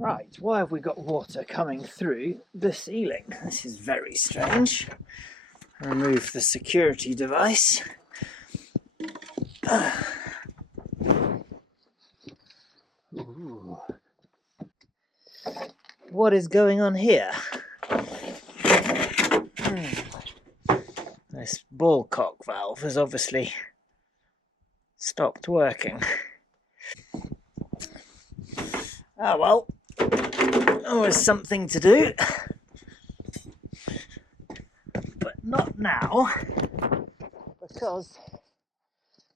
Right, why have we got water coming through the ceiling? This is very strange. Remove the security device. Ooh. What is going on here? This ball cock valve has obviously stopped working. Ah well, always something to do. But not now, because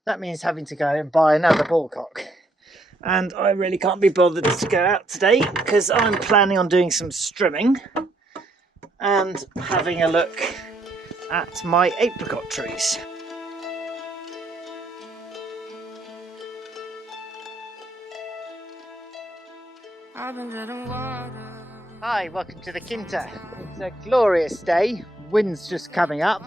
that means having to go and buy another ball cock. And I really can't be bothered to go out today because I'm planning on doing some strimming and having a look at my apricot trees. Hi, welcome to the Quinta. It's a glorious day. Wind's just coming up.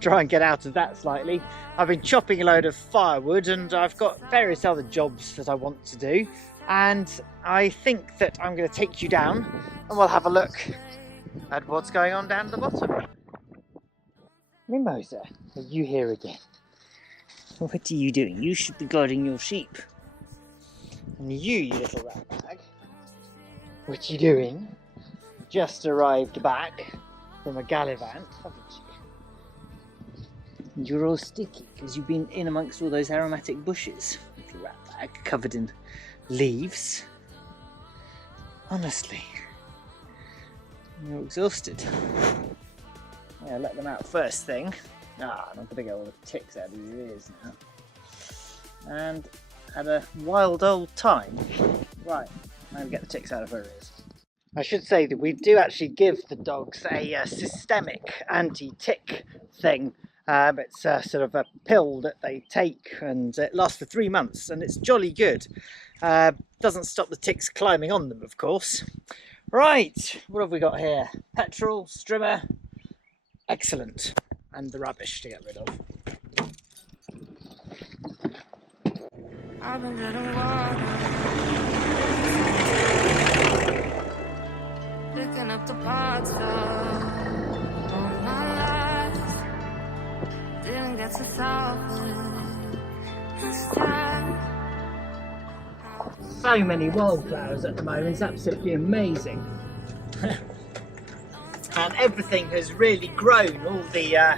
Try and get out of that slightly. I've been chopping a load of firewood and I've got various other jobs that I want to do, and I think that I'm going to take you down and we'll have a look at what's going on down at the bottom. Mimosa, are you here again? What are you doing? You should be guarding your sheep. And you little rat bag, what are you doing? Just arrived back from a gallivant, haven't you? And you're all sticky because you've been in amongst all those aromatic bushes. Little rat bag covered in leaves. Honestly, you're exhausted. Yeah, let them out first thing. Ah, I'm going to get all the ticks out of your ears now. And had a wild old time. Right, I'm going to get the ticks out of her ears. I should say that we do actually give the dogs a systemic anti-tick thing. It's sort of a pill that they take and it lasts for 3 months and it's jolly good. Doesn't stop the ticks climbing on them, of course. Right, what have we got here? Petrol, strimmer, excellent. And the rubbish to get rid of. I've been drinking water, picking up the parts of my life. Didn't get to solve it this time. So many wildflowers at the moment, it's absolutely amazing. And everything has really grown. All the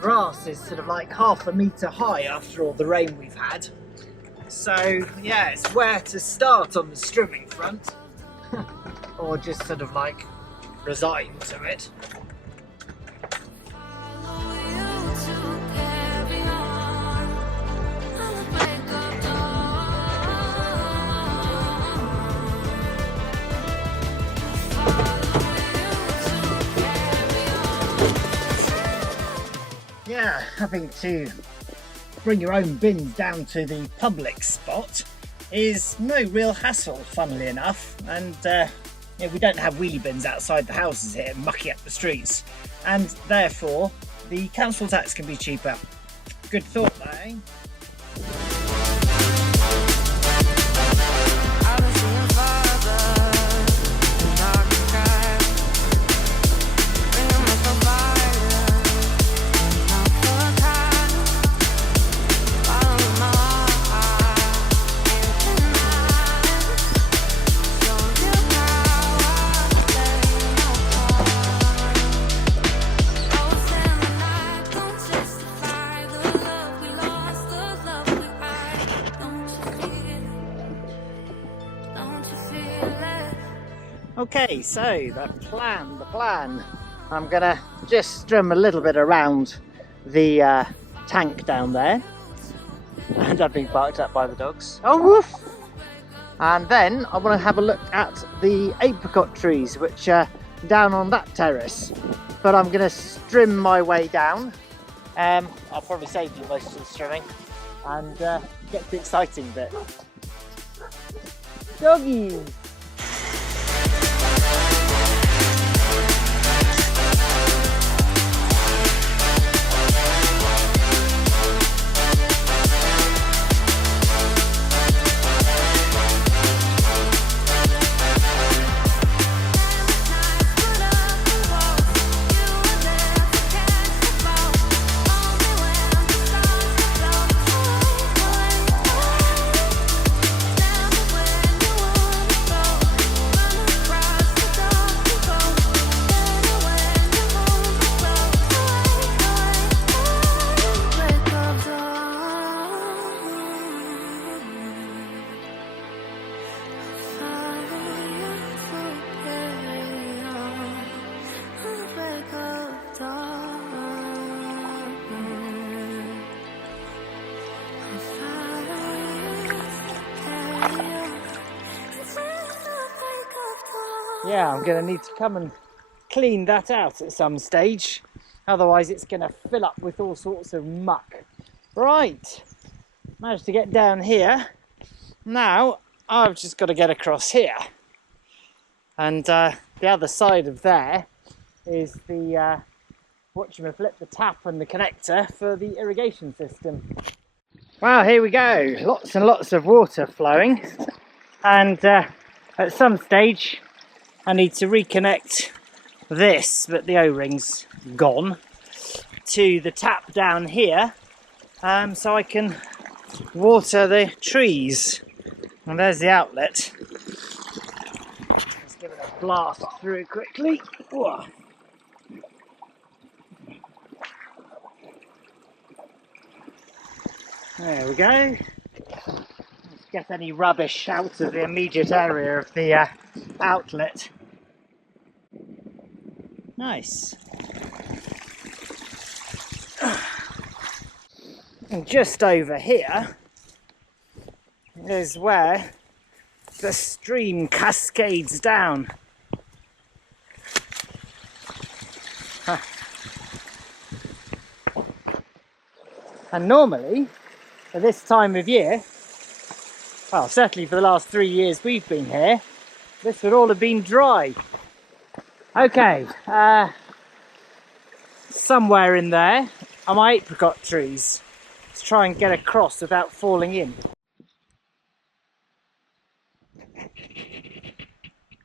grass is sort of like 1/2 metre high after all the rain we've had. So yeah, it's where to start on the strimming front. Or just sort of like resign to it. Yeah, having to bring your own bins down to the public spot is no real hassle, funnily enough, and we don't have wheelie bins outside the houses here mucking up the streets, and therefore the council tax can be cheaper. Good thought, that, eh? Okay, so the plan. I'm gonna just strum a little bit around the tank down there. And I've been barked at by the dogs. Oh, woof! And then I want to have a look at the apricot trees, which are down on that terrace. But I'm gonna strim my way down. I'll probably save you most of the strimming and get to the exciting bit. Doggies! Yeah, I'm going to need to come and clean that out at some stage. Otherwise it's going to fill up with all sorts of muck. Right, managed to get down here. Now I've just got to get across here. And the other side of there is the whatchamaflip, the tap and the connector for the irrigation system. Well, here we go. Lots and lots of water flowing. And at some stage I need to reconnect this, but the O-ring's gone, to the tap down here, so I can water the trees. And there's the outlet. Let's give it a blast through quickly. Whoa. There we go. Let's get any rubbish out of the immediate area of the outlet. Nice. And just over here is where the stream cascades down. And normally, at this time of year, well, certainly for the last 3 years we've been here, this would all have been dry. Okay, somewhere in there are my apricot trees. Let's try and get across without falling in.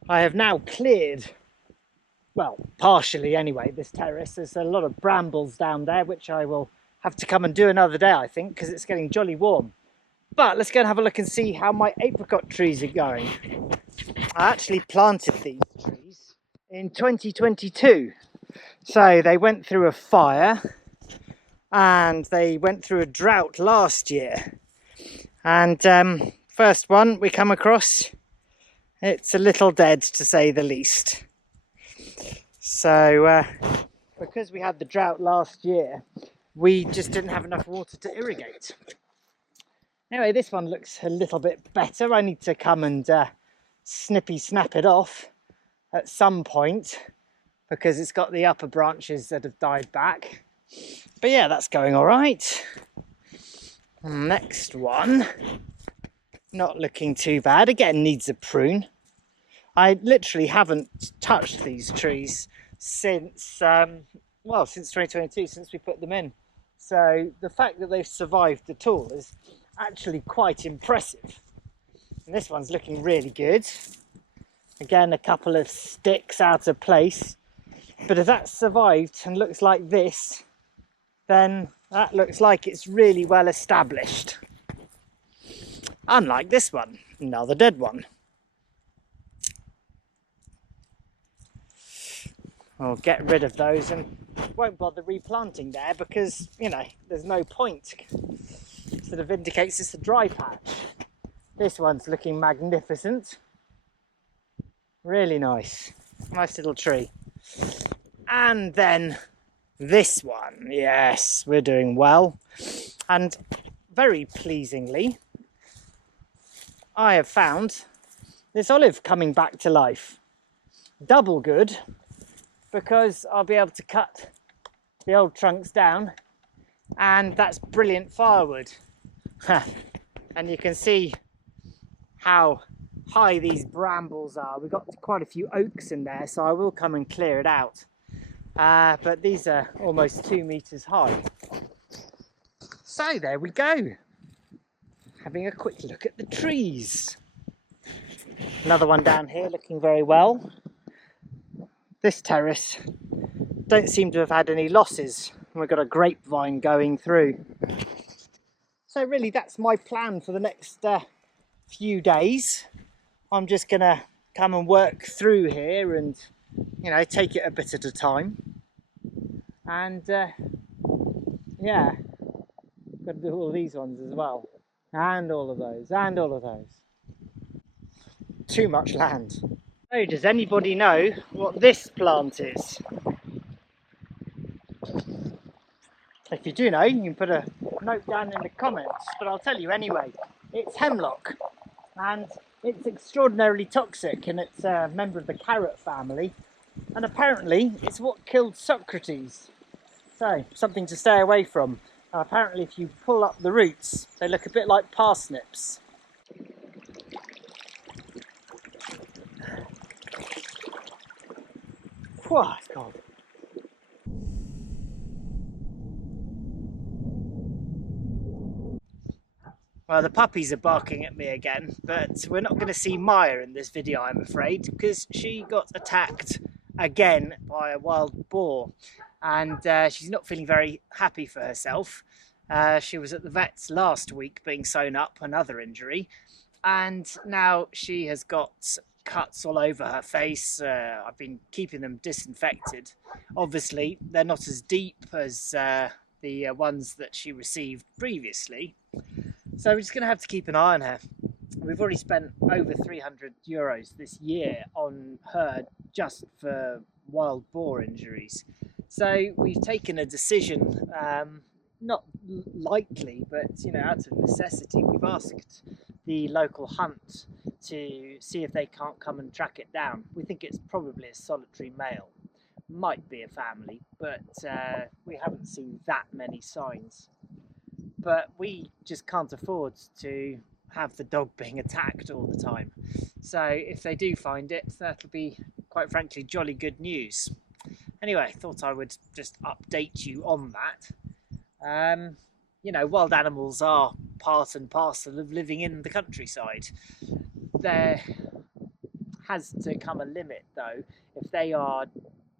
I have now cleared, well, partially anyway, this terrace. There's a lot of brambles down there, which I will have to come and do another day, I think, because it's getting jolly warm. But let's go and have a look and see how my apricot trees are going. I actually planted these trees in 2022. So they went through a fire and they went through a drought last year. And first one we come across, it's a little dead to say the least. So because we had the drought last year, we just didn't have enough water to irrigate. Anyway, this one looks a little bit better. I need to come and snippy snap it off at some point because it's got the upper branches that have died back. But yeah, that's going all right. Next one, not looking too bad. Again, needs a prune. I literally haven't touched these trees since, well, since 2022, since we put them in. So the fact that they've survived at all is actually quite impressive. And this one's looking really good. Again, a couple of sticks out of place. But if that's survived and looks like this, then that looks like it's really well established. Unlike this one, another dead one. I'll get rid of those and won't bother replanting there because, you know, there's no point. Sort of indicates it's a dry patch. This one's looking magnificent. Really nice. Nice little tree. And then this one. Yes, we're doing well. And very pleasingly, I have found this olive coming back to life. Double good, because I'll be able to cut the old trunks down, and that's brilliant firewood. And you can see how high these brambles are. We've got quite a few oaks in there, so I will come and clear it out. But these are almost 2 meters high. So there we go. Having a quick look at the trees. Another one down here looking very well. This terrace don't seem to have had any losses. We've got a grapevine going through. So really that's my plan for the next few days. I'm just gonna come and work through here and, you know, take it a bit at a time. And yeah, got to do all these ones as well. And all of those, and all of those. Too much land. So does anybody know what this plant is? If you do know, you can put a note down in the comments, but I'll tell you anyway. It's hemlock, and It's extraordinarily toxic, and it's a member of the carrot family, and apparently it's what killed Socrates. So, something to stay away from. Apparently if you pull up the roots, they look a bit like parsnips. Whew, it's cold. Well, the puppies are barking at me again, but we're not going to see Maya in this video, I'm afraid, because she got attacked again by a wild boar, and she's not feeling very happy for herself. She was at the vet's last week being sewn up, another injury, and now she has got cuts all over her face. I've been keeping them disinfected. Obviously, they're not as deep as the ones that she received previously. So we're just going to have to keep an eye on her. We've already spent over €300 this year on her just for wild boar injuries. So we've taken a decision, not lightly, but out of necessity. We've asked the local hunt to see if they can't come and track it down. We think it's probably a solitary male. Might be a family, but we haven't seen that many signs. But we just can't afford to have the dog being attacked all the time. So if they do find it, that'll be, quite frankly, jolly good news. Anyway, thought I would just update you on that. Wild animals are part and parcel of living in the countryside. There has to come a limit, though, if they are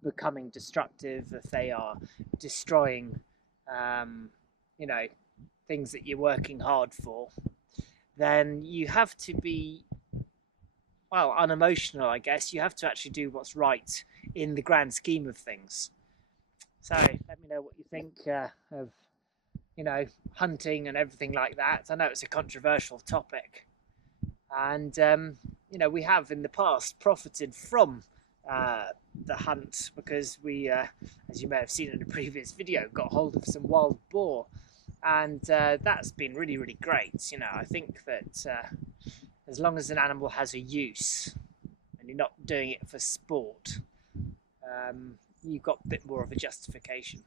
becoming destructive, if they are destroying, things that you're working hard for, then you have to be, well, unemotional, I guess. You have to actually do what's right in the grand scheme of things. So let me know what you think of, hunting and everything like that. I know it's a controversial topic. And, we have in the past profited from the hunt because we, as you may have seen in a previous video, got hold of some wild boar. And that's been really, really great. I think that as long as an animal has a use and you're not doing it for sport, you've got a bit more of a justification.